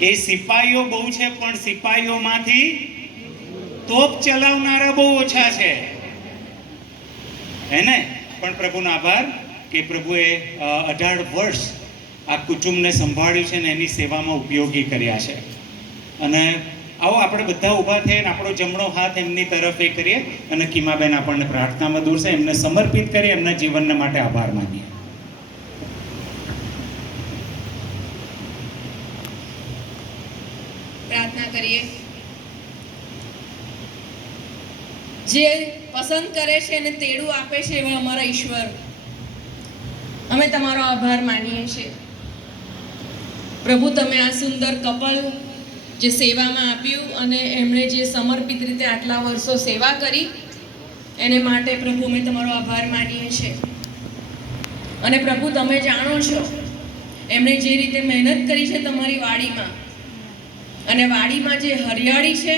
એ સિપાહીઓ બહુ છે, પણ સિપાહીઓમાંથી તોપ ચલાવનારા બહુ ઓછા છે, હે ને? પણ પ્રભુનો આભાર કે પ્રભુએ 18 વર્ષ આ કુટુંબને સંભાળ્યું છે ને એની સેવામાં ઉપયોગી કર્યા છે. અને આવો આપણે બધા ઊભા થઈને આપણો જમણો હાથ એમની તરફ એ કરીએ અને કીમાબેન આપણને પ્રાર્થનામાં દોરશે. એમને સમર્પિત કરી એમના જીવનને માટે આભાર માનીએ. પ્રાર્થના કરીએ. જે પસંદ કરે છે અને તેડું આપે છે એવા અમારા ઈશ્વર, અમે તમારો આભાર માનીએ છીએ. પ્રભુ, તમે આ સુંદર કપલ જે સેવામાં આપ્યું અને એમણે જે સમર્પિત રીતે આટલા વર્ષો સેવા કરી એને માટે પ્રભુ અમે તમારો આભાર માનીએ છીએ. અને પ્રભુ, તમે જાણો છો એમણે જે રીતે મહેનત કરી છે તમારી વાડીમાં, અને વાડીમાં જે હરિયાળી છે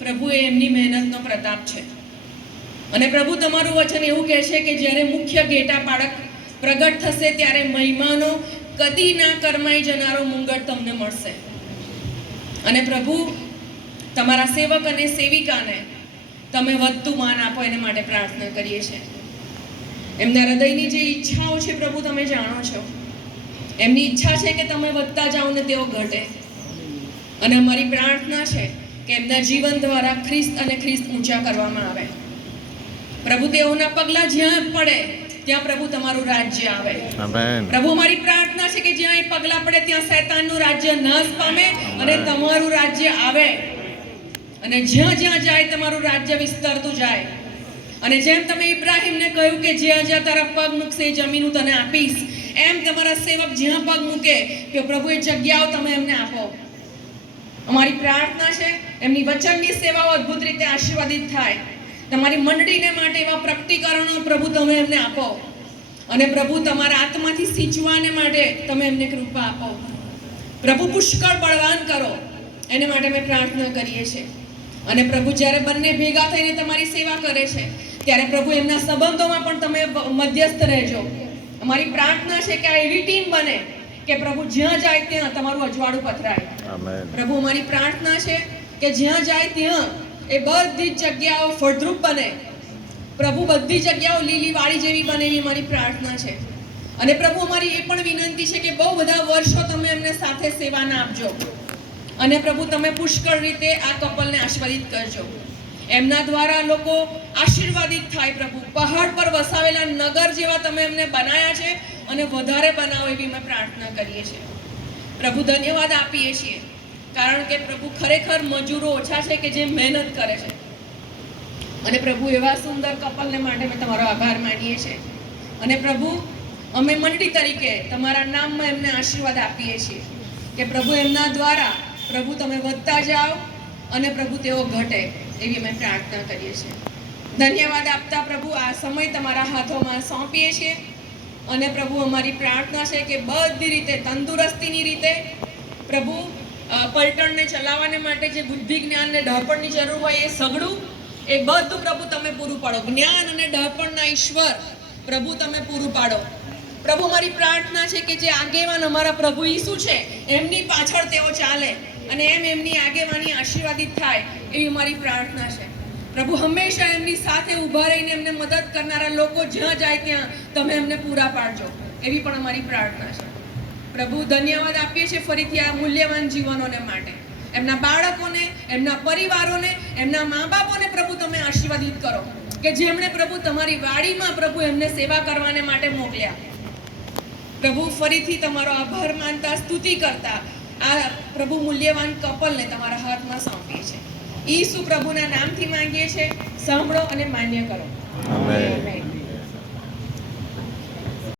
પ્રભુ, એ એમની મહેનતનો પ્રતાપ છે. અને પ્રભુ, તમારું વચન એવું કહે છે કે જ્યારે મુખ્ય ઘેટા પાડક પ્રગટ થશે ત્યારે મહિમાનો કદી ના કરમાઈ જનારો મુંગટ તમને મળશે. અને પ્રભુ, તમારા સેવક અને સેવિકાને તમે વધતું માન આપો એના માટે પ્રાર્થના કરીએ છીએ. એમના હૃદયની જે ઈચ્છાઓ છે પ્રભુ, તમે જાણો છો. એમની ઈચ્છા છે કે તમે વધતા જાઓ ને તેઓ ઘટે. અને અમારી પ્રાર્થના છે કે એમના જીવન દ્વારા ખ્રિસ્ત અને ખ્રિસ્ત ઊંચા કરવામાં આવે. પ્રભુ, તેઓના પગલા જ્યાં પડે ત્યાં પ્રભુ તમારું રાજ્ય આવે. પ્રભુ, અમારી પ્રાર્થના છે કે જ્યાં એ પગલા પડે ત્યાં શૈતાનનું રાજ્ય નાશ પામે અને તમારું રાજ્ય આવે. અને જ્યાં જ્યાં જાય તમારું રાજ્ય વિસ્તરતું જાય. અને જેમ તમે ઇબ્રાહિમને કહ્યું કે જ્યાં જ્યાં તારા પગ મૂકશે એ જમીન હું તને આપીશ, એમ તમારા સેવક જ્યાં પગ મૂકે કે પ્રભુ એ જગ્યાઓ તમે એમને આપો. અમારી પ્રાર્થના છે એમની વચનની સેવાઓ અદ્ભુત રીતે આશીર્વાદિત થાય. તમારી મંડળીને માટે એવા પ્રકટીકરણો પ્રભુ તમે એમને આપો. અને પ્રભુ, તમારા આત્માથી સિંચવાને માટે તમે એમને કૃપા આપો. પ્રભુ, પુષ્કળ બળવાન કરો એને માટે અમે પ્રાર્થના કરીએ છીએ. અને પ્રભુ, જ્યારે બંને ભેગા થઈને તમારી સેવા કરે છે ત્યારે પ્રભુ એમના સંબંધોમાં પણ તમે મધ્યસ્થ રહેજો. અમારી પ્રાર્થના છે કે આ એવી ટીમ બને કે પ્રભુ જ્યાં જાય ત્યાં તમારું અજવાળું પથરાય. પ્રભુ, અમારી પ્રાર્થના છે કે જ્યાં જાય ત્યાં એ બધી જ જગ્યાઓ ફળદ્રુપ બને. પ્રભુ, બધી જગ્યાઓ લીલી વાડી જેવી બને એવી અમારી પ્રાર્થના છે. અને પ્રભુ, અમારી એ પણ વિનંતી છે કે બહુ બધા વર્ષો તમે એમને સાથે સેવાના આપજો. અને પ્રભુ, તમે પુષ્કળ રીતે આ કપલને આશીર્વાદિત કરજો. એમના દ્વારા લોકો આશીર્વાદિત થાય. પ્રભુ, પહાડ પર વસાવેલા નગર જેવા તમે એમને બનાવ્યા છે અને વધારે બનાવો એવી અમે પ્રાર્થના કરીએ છીએ. પ્રભુ, ધન્યવાદ આપીએ છીએ કારણ કે પ્રભુ ખરેખર મજૂરો ઓછા છે કે જે મહેનત કરે છે. અને પ્રભુ, એવા સુંદર કપલને માટે અમે તમારો આભાર માનીએ છીએ. અને પ્રભુ, અમે મંડળી તરીકે તમારા નામમાં એમને આશીર્વાદ આપીએ છીએ કે પ્રભુ એમના દ્વારા પ્રભુ તમે વધતા જાઓ અને પ્રભુ તેઓ ઘટે એવી અમે પ્રાર્થના કરીએ છીએ. ધન્યવાદ આપતા પ્રભુ આ સમય તમારા હાથોમાં સોંપીએ છીએ. અને પ્રભુ, અમારી પ્રાર્થના છે કે બધી રીતે તંદુરસ્તીની રીતે પ્રભુ પલટણને ચલાવવાને માટે જે બુદ્ધિ જ્ઞાન ને ડહાપણની જરૂર હોય એ સગડું એ બધું પ્રભુ તમે પૂરું પાડો. જ્ઞાન અને ડહાપણના ઈશ્વર પ્રભુ તમે પૂરું પાડો. પ્રભુ, મારી પ્રાર્થના છે કે જે આગેવાન અમારા પ્રભુ ઈસુ છે એમની પાછળ તેઓ ચાલે અને એમ એમની આગેવાની આશીર્વાદિત થાય એવી મારી પ્રાર્થના છે. પ્રભુ, હંમેશા એમની સાથે ઊભા રહીને એમને મદદ કરનારા લોકો જ્યાં જાય ત્યાં તમે એમને પૂરા પાડજો એવી પણ અમારી પ્રાર્થના છે. પ્રભુ, ધન્યવાદ આપીએ છીએ ફરીથી આ મૂલ્યવાન જીવનોને માટે. એમના બાળકોને, એમના પરિવારોને, એમના મા બાપોને પ્રભુ તમે આશીર્વાદિત કરો કે જેમણે પ્રભુ તમારી વાડીમાં પ્રભુ એમને સેવા કરવાને માટે મોકલ્યા. પ્રભુ, ફરીથી તમારો આભાર માનતા સ્તુતિ કરતા આ પ્રભુ મૂલ્યવાન કપલને તમારા હાથમાં સોંપીએ છીએ. ઈસુ પ્રભુના નામથી માંગીએ છીએ, સાંભળો અને માન્ય કરો. આમેન.